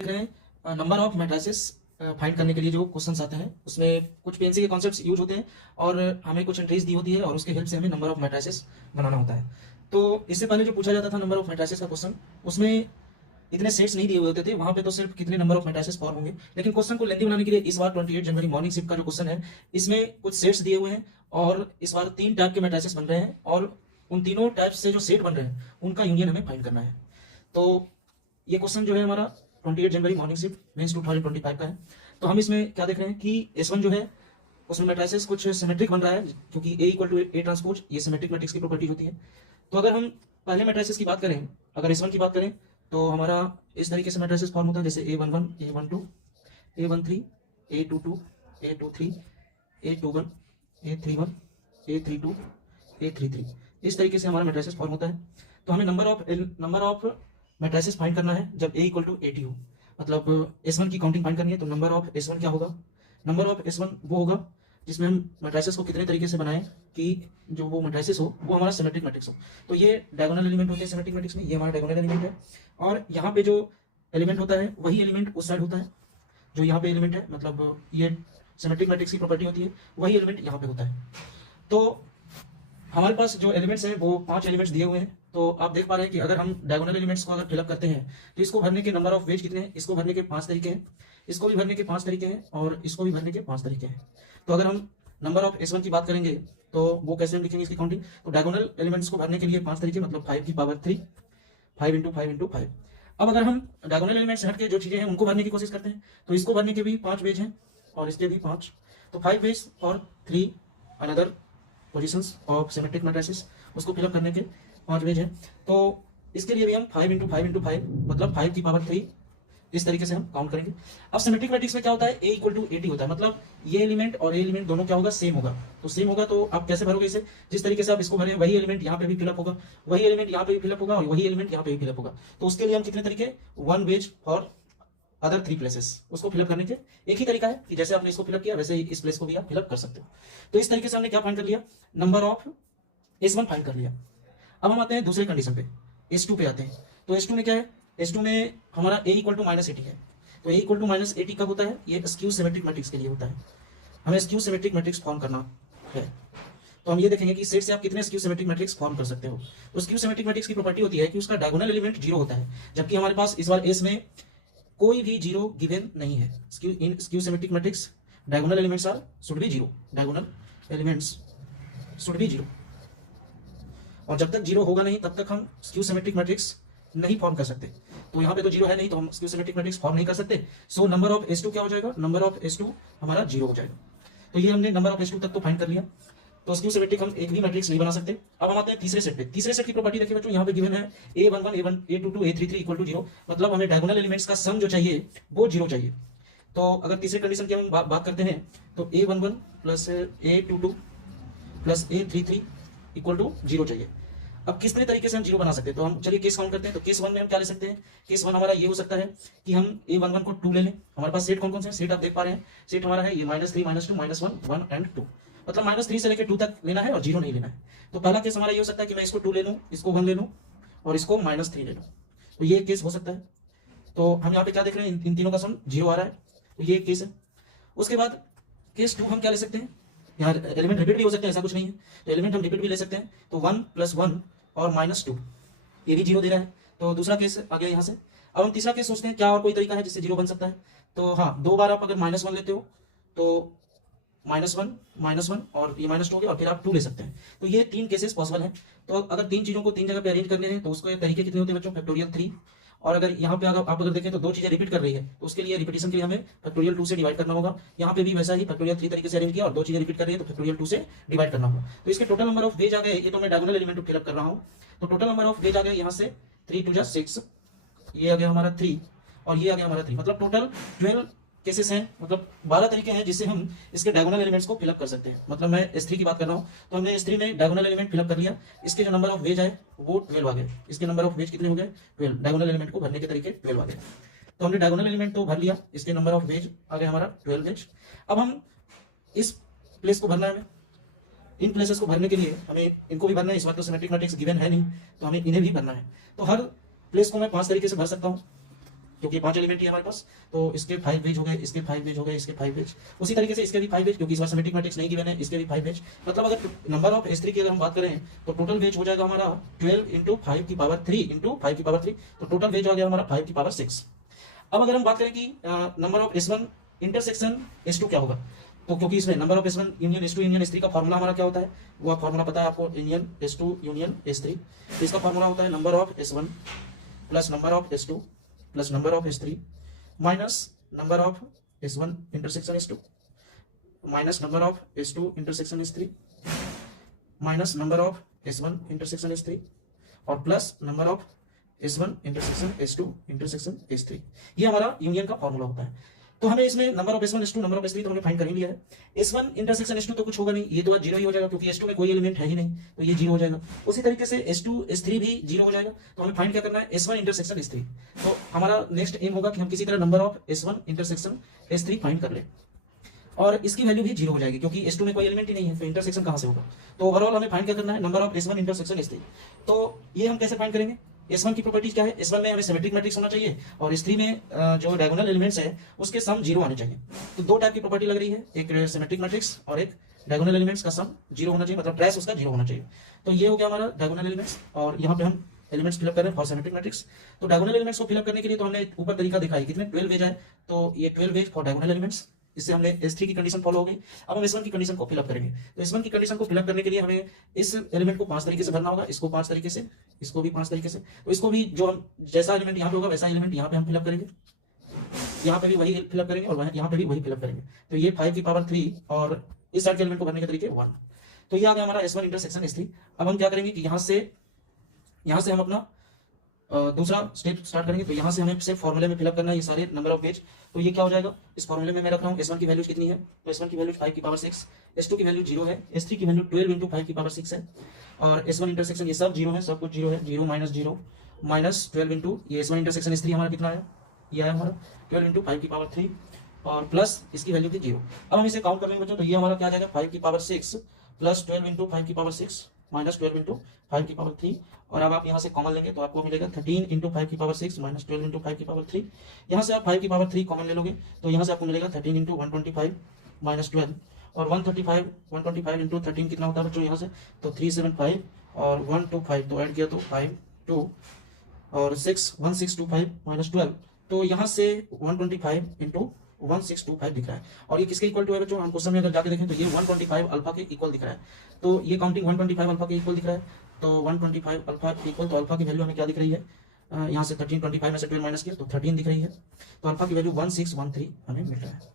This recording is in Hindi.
देख रहे हैं नंबर ऑफ मैट्रिसेस फाइंड करने के लिए जो क्वेश्चंस आते हैं उसमें कुछ पीएनसी के कॉन्सेप्ट्स यूज होते हैं और हमें कुछ एंट्रीज दी होती है और उसके हेल्प से हमें नंबर ऑफ मैट्रिसेस बनाना होता है। तो इससे पहले जो पूछा जाता था नंबर ऑफ मैट्रिसेस का क्वेश्चन, उसमें इतने सेट्स नहीं दिए हुए होते थे, वहां पे तो सिर्फ कितने नंबर ऑफ मैट्रिसेस फॉर्म होंगे। लेकिन क्वेश्चन को लेंथी बनाने के लिए इस बार 28 जनवरी मॉर्निंग शिफ्ट का जो क्वेश्चन है, इसमें कुछ सेट्स दिए हुए हैं और इस बार 3 टाइप के मैट्रिसेस बन रहे हैं और उन तीनों टाइप्स से जो सेट बन रहे हैं उनका यूनियन हमें फाइंड करना है। तो ये क्वेश्चन जो है हमारा 28 जनवरी मॉर्निंग शिफ्ट मेंस 2025 का है। तो हम इसमें क्या देख रहे हैं कि S1 जो है उसमें मैट्रिसेस कुछ सिमेट्रिक बन रहा है, क्योंकि A equal to A transpose ये सिमेट्रिक मैट्रिक्स की प्रॉपर्टी होती है। तो अगर हम पहले मैट्रिसेस की बात करें, अगर S1 की बात करें तो हमारा इस तरीके से मैट्रिसेस फॉर्म होता है, जैसे A11 A12 A13 A22 A23 A21 A31 A32 A33, इस तरीके से हमारा मैट्रिसेस फॉर्म होता है। तो हमें नंबर ऑफ मैट्रिसेस फाइंड करना है जब A इक्वल टू 80 हो, मतलब S1 की काउंटिंग फाइंड करनी है। तो नंबर ऑफ S1 क्या होगा? नंबर ऑफ S1 वो होगा जिसमें हम मैट्रिसेस को कितने तरीके से बनाएं कि जो वो मैट्रिसेस हो वो हमारा सिमेट्रिक मैट्रिक्स हो। तो ये डायगोनल एलिमेंट होते हैं सिमेट्रिक मैट्रिक्स में, ये हमारा डायगोनल एलिमेंट है और यहाँ पे जो एलिमेंट होता है वही एलिमेंट उस साइड होता है। जो यहाँ पे एलिमेंट है, मतलब ये सिमेट्रिक मैट्रिक्स की प्रॉपर्टी होती है, वही एलिमेंट यहाँ पे होता है। तो हमारे पास जो एलिमेंट्स हैं वो 5 एलिमेंट्स दिए हुए हैं। तो आप देख पा रहे हैं कि अगर हम डायगोनल एलिमेंट्स को अगर फिलअप करते हैं तो इसको भरने के नंबर ऑफ वेज कितने हैं? इसको भरने के 5 तरीके हैं, इसको भी भरने के 5 तरीके हैं और इसको भी भरने के 5 तरीके हैं। तो अगर हम नंबर ऑफ S1 की बात करेंगे तो वो कैसे हम लिखेंगे इसकी काउंटिंग? तो डायगोनल एलिमेंट्स को भरने के लिए 5 तरीके, मतलब 5 की पावर 3, 5 इंटू 5 इंटू 5। अब अगर हम डायगोनल एलिमेंट्स हट के जो चीजें हैं उनको भरने की कोशिश करते हैं तो इसको भरने के भी 5 वेज हैं और इसके भी 5। तो 5 वेज और 3 another positions of symmetric matrices, उसको फिलअप करने के 5 वेज हैं। तो इसके लिए भी हम 5 इंटू 5 इंटू 5, मतलब 5 की पावर 3, इस तरीके से हम काउंट करेंगे। अब सिमेट्रिक मैट्रिक्स में क्या होता है? A इक्वल टू 80 होता है, मतलब ये एलिमेंट और ये एलिमेंट दोनों क्या होगा? सेम होगा। तो सेम होगा तो आप कैसे भरोगे इसे? जिस तरीके से आप इसको भरे वही एलिमेंट यहाँ पे भी फिलअप होगा, वही एलिमेंट यहाँ पे भी फिलअप होगा और वही एलिमेंट यहाँ पे भी फिलअप होगा। तो उसके लिए हम कितने तरीके? 1 वेज फॉर अदर 3 प्लेसेस, उसको फिलअप करने के एक ही तरीका है कि जैसे आपने इसको फिलअप किया वैसे ही इस प्लेस को भी आप फिलअप कर सकते हो। तो इस तरीके से हमने क्या फाइंड कर लिया? नंबर ऑफ S1 फाइंड कर लिया। अब हम आते हैं दूसरे कंडीशन पे, S2 पे आते हैं। तो S2 में क्या है? S2 में हमारा A इक्वल टू -80 है। तो A इक्वल टू -80 कब होता है? ये स्क्यू सिमेट्रिक मैट्रिक्स के लिए होता है। हमें स्क्यू सिमेट्रिक मैट्रिक्स फॉर्म करना है। तो हम ये देखेंगे कि सेट से आप कितने स्क्यू सिमेट्रिक मैट्रिक्स फॉर्म कर सकते हो। तो स्क्यू सिमेट्रिक मैट्रिक्स की प्रॉपर्टी होती है कि उसका डायगोनल एलिमेंट 0 होता है, जबकि हमारे पास इस बार S में कोई भी 0 गिवन नहीं है। Skew symmetric matrix diagonal elements are should be 0, diagonal elements should be 0। और जब तक 0 होगा नहीं तब तक हम स्क्यू सिमेट्रिक मैट्रिक्स नहीं फॉर्म कर सकते। तो यहाँ पे तो 0 है नहीं, तो हम स्क्यू सिमेट्रिक मैट्रिक्स फॉर्म नहीं कर सकते। सो नंबर ऑफ S2 क्या हो जाएगा? नंबर ऑफ S2 हमारा 0 हो जाएगा। तो ये हमने नंबर ऑफ S2 तक तो फाइंड कर लिया। तो स्क्यू सिमेट्रिक हम एक भी मैट्रिक्स नहीं बना सकते। अब हम आते हैं तीसरे सेट पे। तीसरे सेट की प्रॉपर्टी देखिए बच्चों, यहाँ पे गिवन है A11 A1 A22 A33 equal to 0, मतलब हमें डायगोनल एलिमेंट्स का सम जो चाहिए वो 0 चाहिए। तो अगर तीसरे कंडीशन की हम बात करते हैं तो A11 plus A22 plus A33 equal to 0 चाहिए। अब कितने तरीके से हम 0 बना सकते हैं? तो हम चलिए केस काउंट करते हैं। तो केस 1 में हम क्या ले सकते हैं? केस 1 हमारा ये हो सकता है कि हम A11 को 2 ले लें। हमारे पास सेट कौन कौन से हैं? सेट आप देख पा रहे हैं, सेट हमारा है ये -3 -2 -1 1 एंड 2, मतलब -3 से लेकर 2 तक लेना है और 0 नहीं लेना है। तो पहला केस हमारा ये हो सकता है कि मैं इसको 2 ले लूँ, इसको 1 ले लूँ और इसको -3 ले लूँ। तो ये केस हो सकता है। तो हम यहाँ पे क्या देख रहे हैं? इन तीनों का सम 0 आ रहा है, तो ये केस है। उसके बाद केस 2 हम क्या ले सकते हैं? यहाँ एलिमेंट रिपीट भी हो सकते हैं, ऐसा कुछ नहीं है। तो एलिमेंट हम रिपीट भी ले सकते हैं। तो 1 + 1 और -2, ये भी 0 दे रहा है। तो दूसरा केस आ गया यहाँ से। अब हम तीसरा केस सोचते हैं, क्या और कोई तरीका है जिससे 0 बन सकता है? तो हाँ, 2 बार आप अगर -1 लेते हो तो -1 और ये -2 हो गया और फिर आप 2 ले सकते हैं। तो ये 3 केसेस पॉसिबल हैं। तो अगर 3 चीजों को 3 जगह पे अरेंज करने हैं तो उसके तरीके कितने होते हैं बच्चों? फैक्टोरियल 3। और अगर यहाँ पे आप अगर देखें तो 2 चीजें रिपीट कर रही है तो उसके लिए रिपीटेशन के लिए हमें फैक्टोरियल 2 से डिवाइड करना होगा। यहाँ पे भी वैसा ही फैक्टोरियल 3 तरीके से अरेंज किया और 2 चीजें रिपीट कर रही है तो फैक्टोरियल 2 से डिवाइड करना होगा। तो इसके टोटल नंबर ऑफ वेज आ गए। ये तो मैं डायगोनल एलिमेंट फिलअप कर रहा हूँ। तो टोटल नंबर ऑफ वेज आ गए यहाँ से 3 2 6, ये आ गया हमारा 3 और ये आ गया हमारा 3, मतलब टोटल 12 केसेस हैं, मतलब 12 तरीके हैं जिससे हम इसके डायगोनल एलिमेंट्स को फिलअप कर सकते हैं। मतलब मैं S3 की बात कर रहा हूँ, तो हमने S3 में डायगोनल एलिमेंट फिलअप कर लिया। इसके जो नंबर ऑफ वेज आए वो 12 आ गए। इसके नंबर ऑफ वेज कितने हो गए? 12। डायगोनल एलिमेंट को भरने के तरीके 12 आ गए। तो हमने डायगोनल एलिमेंट तो भर लिया, इसके नंबर ऑफ वेज आ गया हमारा 12 वेज। अब हम इस प्लेस को भरना है। हमें इन प्लेसेस को भरने के लिए हमें इनको भी भरना है। इस बार तो सिमेट्रिक मैट्रिक्स गिवन है नहीं, तो हमें इन्हें भी भरना है। तो हर प्लेस को मैं 5 तरीके से भर सकता हूँ। क्योंकि 5 एलिमेंट ही हमारे पास, तो इसके 5 वेज हो गए, इसके 5 वेज हो गए, इसके 5 वेज। उसी तरीके से इसके भी 5 वेज, क्योंकि इस बार सिमेट्रिक मैट्रिक्स नहीं गिवन है, इसके भी 5 वेज। मतलब अगर नंबर ऑफ S3 की अगर हम बात करें तो टोटल वेज हो जाएगा हमारा 12 इंटू 5 की पावर 3 इंटू 5 की पावर 3, तो टोटल वेज आ गया हमारा 5 की पावर 6। अब अगर हम बात करें कि number of S1 intersection S2 क्या होगा, तो क्योंकि इसमें number of S1 union S2 union S3 का फॉर्मूला हमारा क्या होता है, वो फॉर्मूला पता है आपको, यूनियन S2 यूनियन S3। तो इसका फॉर्मूला होता है number of S1 plus number of S2 plus number of S3 minus number of S1 intersection S2 minus number of S2 intersection S3 minus number of S1 intersection S3 और plus number of S1 intersection S2 intersection S3। ये हमारा यूनियन का फॉर्मूला होता है। तो हमें इसमें number of S1 S2 number of S3 तो हमने फाइंड कर ही लिया है। S1 इंटरसेक्शन S2 तो कुछ होगा नहीं, ये तो आज जीरो ही हो जाएगा, क्योंकि S2 में कोई एलिमेंट है ही नहीं, तो ये जीरो हो जाएगा। उसी तरीके से S2 S3 भी जीरो हो जाएगा। तो हमें फाइंड क्या करना है, S1 इंटरसेक्शन S3। तो हमारा नेक्स्ट एम होगा कि हम किसी तरह number of S1 intersection S3 find कर ले, और इसकी वैल्यू भी जीरो हो जाएगी, क्योंकि S2 में कोई एलिमेंट ही नहीं है, तो इंटरसेक्शन कहां से होगा। तो ओवरऑल हमें फाइंड क्या करना है, number of S1 intersection S3। तो ये हम कैसे फाइंड करेंगे, S1 की प्रॉपर्टीज क्या है, S1 में हमें सिमेट्रिक मैट्रिक्स होना चाहिए, और S3 में जो डायगोनल एलिमेंट्स है उसके सम जीरो आने चाहिए। तो दो टाइप की प्रॉपर्टी लग रही है, एक सिमेट्रिक मैट्रिक्स और एक डायगोनल एलिमेंट्स का सम जीरो होना चाहिए, मतलब ट्रेस उसका जीरो होना चाहिए। तो ये हो गया हमारा डायगोनल एलिमेंट्स, और यहाँ पे हम एलिमेंट्स फिलअप कर रहे हैं फॉर सिमेट्रिक मैट्रिक्स। तो डायगोनल एलिमेंट्स को फिलअप करने के लिए तो हमने ऊपर तरीका दिखाई, कितने 12 वेज है, तो ये 12 वेज फॉर डायगोनल एलिमेंट्स। इससे हमने S3 की कंडीशन फॉलो हो गई। अब हम S1 की कंडीशन को फिलअप करेंगे। तो S1 की कंडीशन को फिलअप करने के लिए हमें इस एलिमेंट को 5 तरीके से भरना होगा, इसको 5 तरीके से, इसको भी 5 तरीके से। तो इसको भी जो हम जैसा एलिमेंट यहाँ पे होगा वैसा एलिमेंट यहाँ पे हम फिलअप करेंगे, यहाँ पे भी वही फिलअप करेंगे और यहाँ पे भी वही फिलअप करेंगे। तो ये 5 की पावर 3 और इस साइड के एलिमेंट को भरने के तरीके 1। तो ये आ गया हमारा S1 इंटरसेक्शन S3। अब हम क्या करेंगे कि यहाँ से हम अपना दूसरा स्टेप स्टार्ट करेंगे। तो यहाँ से हमें सिर्फ फॉर्मूले में फिलअप करना है ये सारे नंबर ऑफ वेज। तो ये क्या हो जाएगा, इस फॉर्मूले में मैं रख रहा हूँ S1 की वैल्यूज कितनी है, तो S1 की वैल्यू 5 की पावर 6, S2 की वैल्यू 0 है, S3 की वैल्यू 12 इंटू 5 की पावर 6 है, और S1 इंटरसेक्शन ये सब 0 है, सब कुछ 0 है, 0 माइनस 0 माइनस 12 इंटू ये S1 इंटरसेक्शन S3 हमारा कितना है, ये आया हमारा 12 इंटू 5 की पावर 3 और प्लस इसकी वैल्यू थी 0। अब हम इसे काउंट कर लेंगे बच्चों, तो ये हमारा क्या आ जाएगा 5 की पावर 6 प्लस 12 इंटू 5 की पावर 6 माइनस 12 इंटू 5 की पावर 3, और अब आप यहाँ से कॉमन लेंगे तो आपको मिलेगा 13 इंटू 5 की पावर 6 माइनस 12 इंटू 5 की पावर 3। यहाँ से आप 5 की पावर 3 कॉमन ले लोगे तो यहाँ से आपको मिलेगा 13 इंटू 125 माइनस 12 और 125 इंटू 13 कितना होता है बच्चों यहाँ से, तो 375 और 125 तो ऐड किया तो 5 2 और 1625 माइनस 12, तो यहाँ से 125 इंटू 1625 दिख रहा है। और ये किसके इक्वल टू है बच्चों, हम क्वेश्चन में अगर जाके देखें तो ये 125 अल्फा के इक्वल दिख रहा है। तो ये काउंटिंग 125 अल्फा के इक्वल दिख रहा है, तो 125 अल्फा के इक्वल, तो अल्फा की वैल्यू हमें क्या दिख रही है, यहाँ से 1325 में से 12 माइनस किया तो 13 दिख रही है, तो अल्फा की वैल्यू 1613 हमें मिल रहा है।